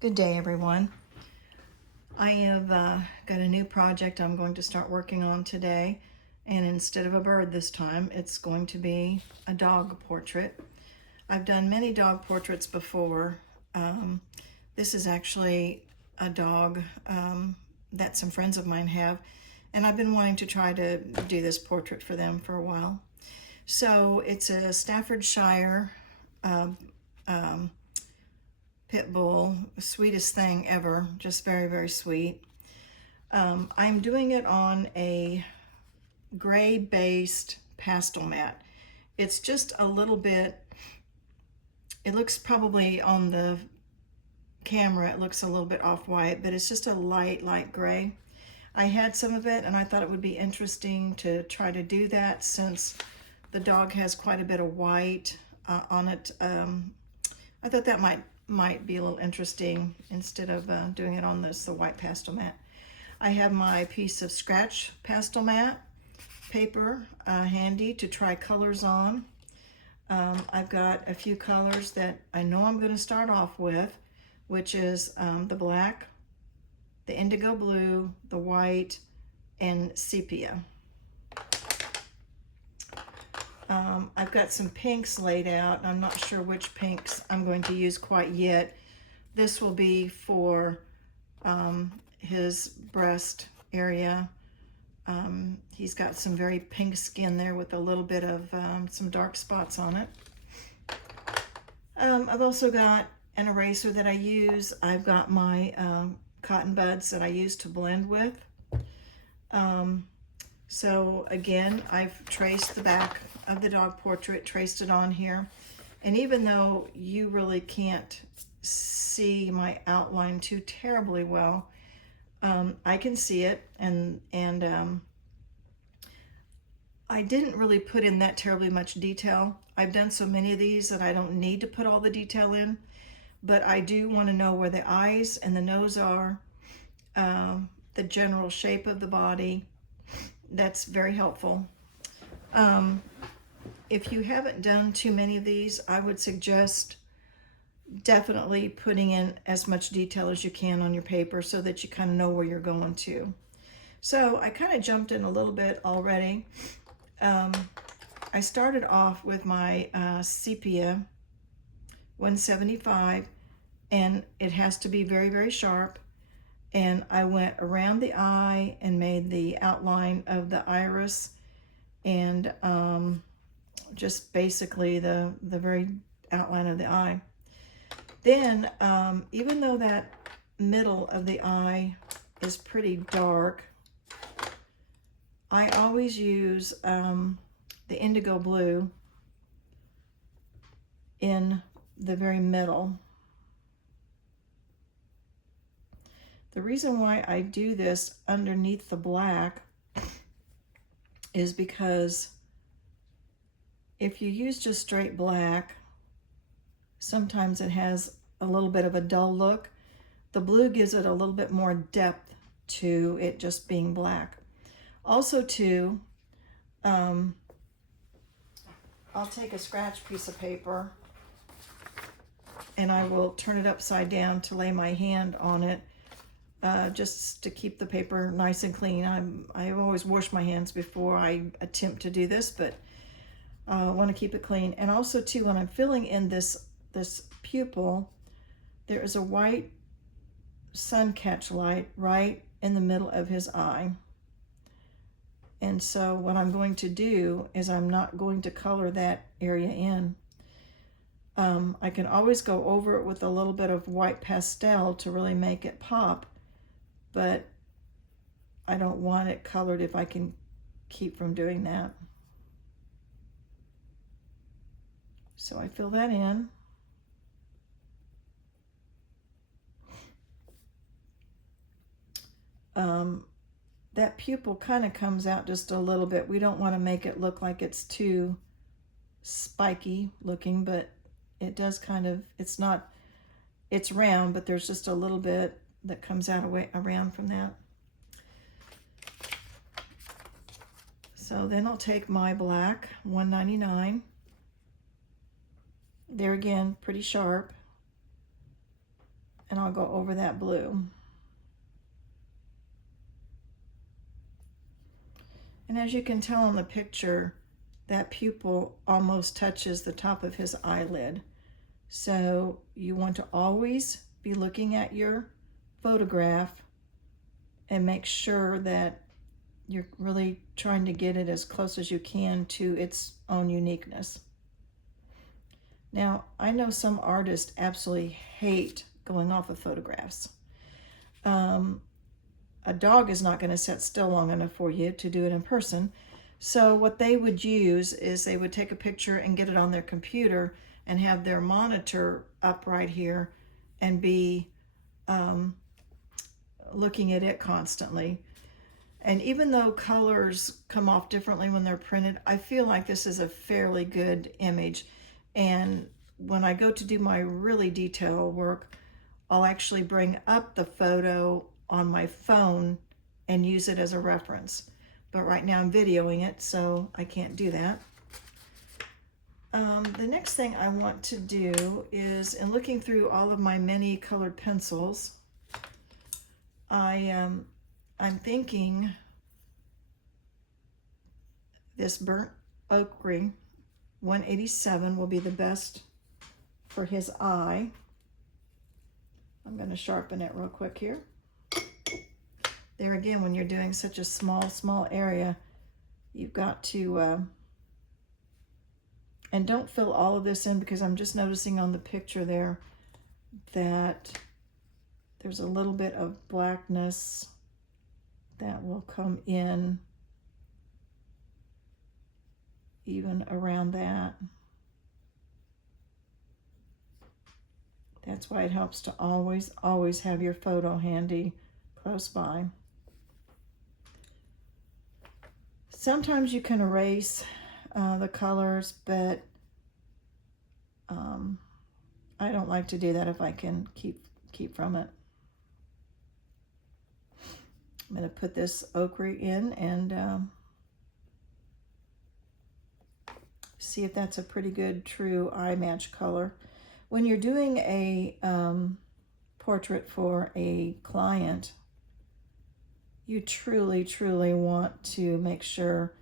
Good day, everyone. I have got a new project I'm going to start working on today, and instead of a bird this time, it's going to be a dog portrait. I've done many dog portraits before. This is actually a dog that some friends of mine have, and I've been wanting to try to do this portrait for them for a while. So it's a Staffordshire pit bull, sweetest thing ever, just very, very sweet. I'm doing it on a gray-based pastel mat. It's just a little bit, it looks probably on the camera, it looks a little bit off-white, but it's just a light gray. I had some of it and I thought it would be interesting to try to do that since the dog has quite a bit of white on it. I thought that might be a little interesting instead of doing it on the white pastel mat. I have my piece of scratch pastel mat paper handy to try colors on. I've got a few colors that I know I'm going to start off with, which is the black, the indigo blue, the white, and sepia. I've got some pinks laid out. I'm not sure which pinks I'm going to use quite yet. This will be for his breast area. He's got some very pink skin there with a little bit of some dark spots on it. I've also got an eraser that I use. I've got my cotton buds that I use to blend with. So again, I've traced the back of the dog portrait, traced it on here. And even though you really can't see my outline too terribly well, I can see it, and I didn't really put in that terribly much detail. I've done so many of these that I don't need to put all the detail in, but I do want to know where the eyes and the nose are, the general shape of the body. That's very helpful. If you haven't done too many of these, I would suggest definitely putting in as much detail as you can on your paper so that you kind of know where you're going to. So I kind of jumped in a little bit already. I started off with my sepia 175, and it has to be very, very sharp. And I went around the eye and made the outline of the iris and just basically the very outline of the eye. Then, even though that middle of the eye is pretty dark, I always use the indigo blue in the very middle. The reason why I do this underneath the black is because if you use just straight black, sometimes it has a little bit of a dull look. The blue gives it a little bit more depth to it just being black. Also too, I'll take a scratch piece of paper and I will turn it upside down to lay my hand on it. Just to keep the paper nice and clean. I've always washed my hands before I attempt to do this, but I want to keep it clean. And also too, when I'm filling in this pupil, there is a white sun catch light right in the middle of his eye. And so what I'm going to do is I'm not going to color that area in. I can always go over it with a little bit of white pastel to really make it pop, but I don't want it colored if I can keep from doing that. So I fill that in. That pupil kind of comes out just a little bit. We don't want to make it look like it's too spiky looking, but it does kind of, it's round, but there's just a little bit that comes out around from that. So then I'll take my black 199. There again, pretty sharp. and I'll go over that blue. And as you can tell in the picture, that pupil almost touches the top of his eyelid. So you want to always be looking at your photograph and make sure that you're really trying to get it as close as you can to its own uniqueness. Now, I know some artists absolutely hate going off of photographs. A dog is not going to sit still long enough for you to do it in person. So what they would use is they would take a picture and get it on their computer and have their monitor up right here and be looking at it constantly. And even though colors come off differently when they're printed, I feel like this is a fairly good image. And when I go to do my really detailed work, I'll actually bring up the photo on my phone and use it as a reference. But right now I'm videoing it, so I can't do that. The next thing I want to do is, in looking through all of my many colored pencils, I'm thinking this burnt ochre 187 will be the best for his eye. I'm going to sharpen it real quick here. There again, when you're doing such a small area, you've got to, and don't fill all of this in, because I'm just noticing on the picture there that there's a little bit of blackness that will come in even around that. That's why it helps to always have your photo handy close by. Sometimes you can erase the colors, but I don't like to do that if I can keep from it. I'm going to put this ochre in and see if that's a pretty good true eye match color. When you're doing a portrait for a client, you truly want to make sure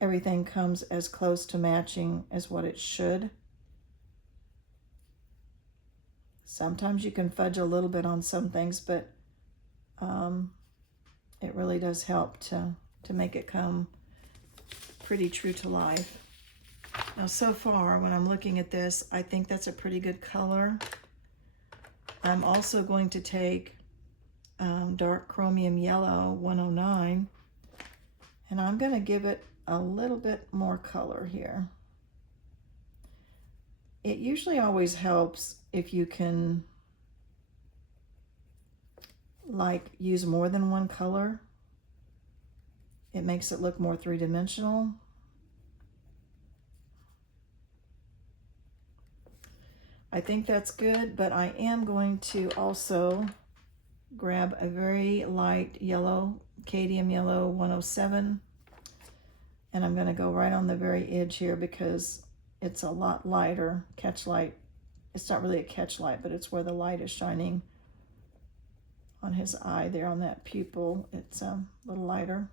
everything comes as close to matching as what it should. Sometimes you can fudge a little bit on some things, but it really does help to make it come pretty true to life. Now, so far, when I'm looking at this, I think that's a pretty good color. I'm also going to take dark chromium yellow 109, and I'm going to give it a little bit more color here. It usually always helps if you can use more than one color. It makes it look more three-dimensional. I think that's good, but I am going to also grab a very light yellow, cadmium yellow 107, and I'm going to go right on the very edge here because it's a lot lighter. Catch light, it's not really a catch light, but it's where the light is shining on his eye there on that pupil. It's a little lighter.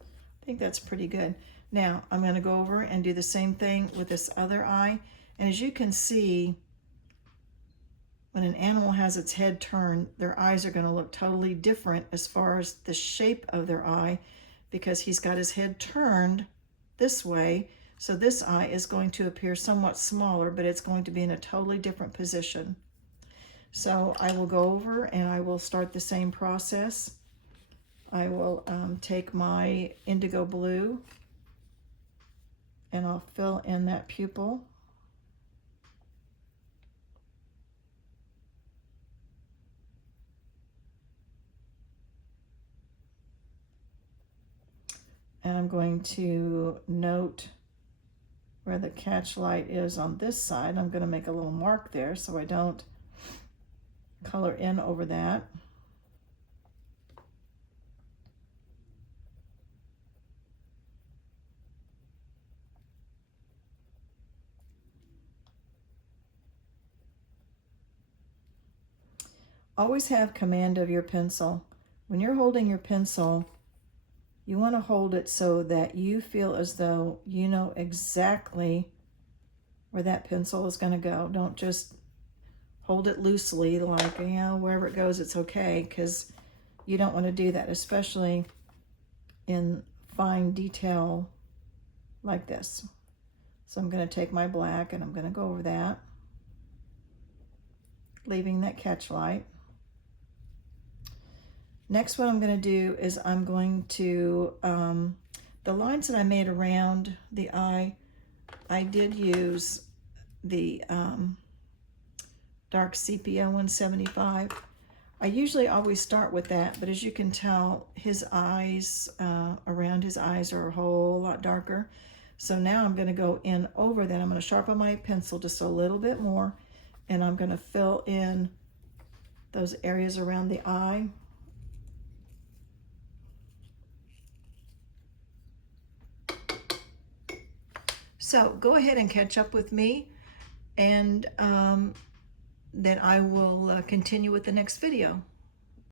I think that's pretty good. Now I'm going to go over and do the same thing with this other eye. And as you can see, when an animal has its head turned, their eyes are going to look totally different as far as the shape of their eye, because he's got his head turned this way. So this eye is going to appear somewhat smaller, but it's going to be in a totally different position. So I will go over and I will start the same process. I will take my indigo blue and I'll fill in that pupil. And I'm going to note where the catch light is on this side. I'm going to make a little mark there so I don't color in over that. always have command of your pencil. When you're holding your pencil, you want to hold it so that you feel as though you know exactly where that pencil is going to go. Don't just hold it loosely, like, wherever it goes, it's okay, because you don't want to do that, especially in fine detail like this. So I'm going to take my black and I'm going to go over that, leaving that catch light. Next, what I'm going to do is I'm going to, the lines that I made around the eye, I did use the dark sepia 175. I usually always start with that, but as you can tell, his eyes, around his eyes are a whole lot darker. So now I'm going to go in over that. I'm going to sharpen my pencil just a little bit more, and I'm going to fill in those areas around the eye. So go ahead and catch up with me, and then I will continue with the next video.